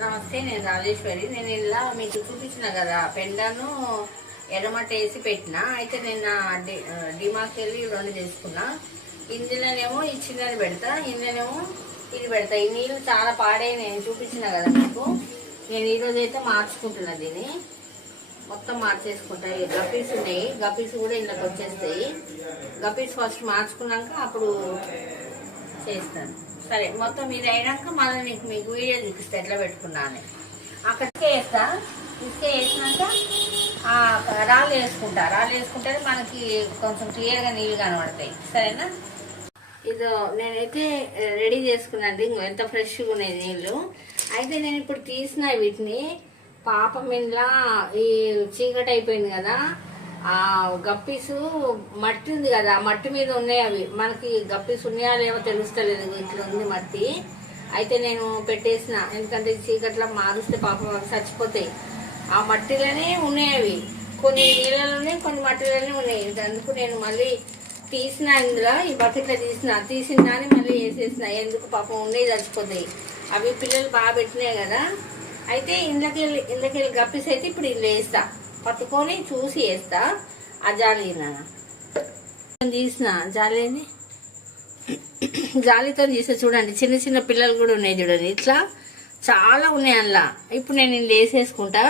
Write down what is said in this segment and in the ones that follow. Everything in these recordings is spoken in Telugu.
నమస్తే నేను రాజేశ్వరి. నేను ఇలా మీకు చూపించిన కదా పెండాను ఎర్రమట్ట వేసి పెట్టిన. అయితే నేను నా వెళ్ళి రెండు చేసుకున్నా. ఇందులోనేమో ఈ చిన్నది పెడతా ఇందులోనేమో ఇది పెడతా. ఈ నీళ్ళు చాలా పాడే నేను చూపించిన కదా మీకు. నేను ఈరోజు అయితే మార్చుకుంటున్నా దీన్ని. మొత్తం మార్చేసుకుంటా. గపీస్ ఉన్నాయి. గపీస్ కూడా ఇంట్లోకి వచ్చేస్తాయి. గపీస్ ఫస్ట్ మార్చుకున్నాక అప్పుడు చేస్తాను. సరే మొత్తం ఇది అయినాక మళ్ళీ నీకు మీకు వీడియో చూపిస్తే ఎట్లా పెట్టుకున్నాను. అక్కడ వేస్తా ఇసుక వేసినాక రాళ్ళు వేసుకుంటా. రాళ్ళు వేసుకుంటే మనకి కొంచెం క్లియర్గా నీళ్ళు కనబడతాయి. సరేనా? ఇదో నేనైతే రెడీ చేసుకున్నాను. ఎంత ఫ్రెష్గా ఉన్నాయి నీళ్ళు. అయితే నేను ఇప్పుడు తీసిన వీటిని పాపం ఇంట్లో ఈ చీకటి అయిపోయింది కదా. ఆ గప్పీసు మట్టి ఉంది కదా ఆ మట్టి మీద ఉన్నాయి అవి. మనకి గప్పీసు ఉన్నాయా లేవో తెలుస్తలేదు ఇట్లా ఉంది మట్టి. అయితే నేను పెట్టేసిన. ఎందుకంటే చీకట్లో మారుస్తే పాపం చచ్చిపోతాయి. ఆ మట్టిలోనే ఉన్నాయి అవి. కొన్ని నీళ్ళలోనే కొన్ని మట్టిలోనే ఉన్నాయి. అందుకు నేను మళ్ళీ తీసిన ఇందులో ఈ బకెట్లో తీసిన. తీసిన కానీ మళ్ళీ వేసేసిన. ఎందుకు పాపం ఉన్నాయి చచ్చిపోతాయి. అవి పిల్లలు బాగా పెట్టినాయి కదా. అయితే ఇండ్లకెళ్ళి వెళ్ళి ఇందులోకి వెళ్ళి గప్పిస్ అయితే ఇప్పుడు ఇల్లు వేస్తా. పట్టుకొని చూసి వేస్తా. ఆ జాలీనా? తీసిన జాలిని. జాలితో తీసే చూడండి చిన్న చిన్న పిల్లలు కూడా ఉన్నాయి చూడండి. ఇట్లా చాలా ఉన్నాయి అందులో. ఇప్పుడు నేను ఇది వేసేసుకుంటా.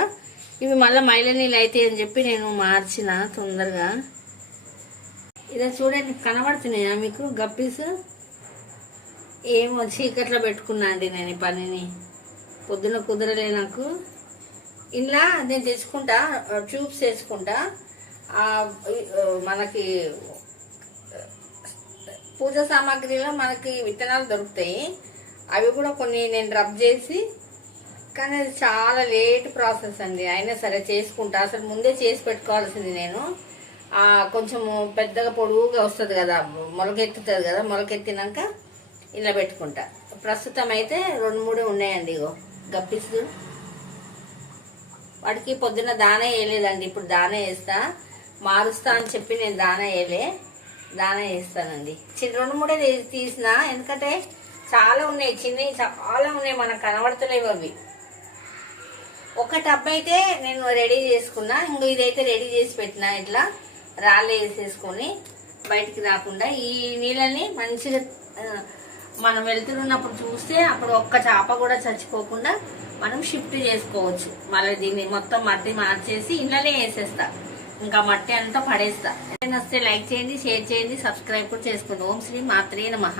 ఇవి మళ్ళీ మైల నీళ్ళు అయితే అని చెప్పి నేను మార్చిన తొందరగా. ఇలా చూడండి కనబడుతున్నాయా మీకు గప్పీస్? ఏమో చీకట్లో పెట్టుకున్నా అండి నేను ఈ పనిని. పొద్దున కుదరలే నాకు. ఇలా నేను తెచ్చుకుంటా ట్యూబ్స్ వేసుకుంటా ఆ, మనకి పూజ సామాగ్రిలో మనకి విత్తనాలు దొరుకుతాయి. అవి కూడా కొన్ని నేను రబ్ చేసి కానీ అది చాలా లేట్ ప్రాసెస్ అండి. అయినా సరే చేసుకుంటా. అసలు ముందే చేసి పెట్టుకోవాల్సింది నేను. ఆ కొంచెం పెద్దగా పొడువుగా వస్తుంది కదా మొలకెత్తుతుంది కదా మొలకెత్తినాక ఇలా పెట్టుకుంటా. ప్రస్తుతం అయితే రెండు మూడు ఉన్నాయండి ఇగో. గప్పిస్ వాటికి పొద్దున్న దాన వేయలేదండి. ఇప్పుడు దాన వేస్తా. మారుస్తా అని చెప్పి నేను దాన వేయలే. దాన వేస్తానండి. చిన్న రెండు మూడే తీసిన ఎందుకంటే చాలా ఉన్నాయి. చిన్నవి చాలా ఉన్నాయి. మనకు కనబడుతున్నాయి అవి. ఒక టబ్ అయితే నేను రెడీ చేసుకున్నా. ఇంకో ఇదైతే రెడీ చేసి పెట్టిన. ఇట్లా రాళ్ళు వేసేసుకొని బయటికి రాకుండా ఈ నీళ్ళని మంచిగా మనం వెళ్తున్నప్పుడు చూస్తే అప్పుడు ఒక్క చేప కూడా చచ్చిపోకుండా మనం షిఫ్ట్ చేసుకోవచ్చు. మళ్ళీ దీన్ని మొత్తం మట్టి మార్చేసి ఇళ్ళనే వేసేస్తా. ఇంకా మట్టి అంతా పడేస్తా. వస్తే లైక్ చేయండి షేర్ చేయండి సబ్స్క్రైబ్ కూడా చేసుకోండి. ఓం శ్రీ మాత్రే నమహ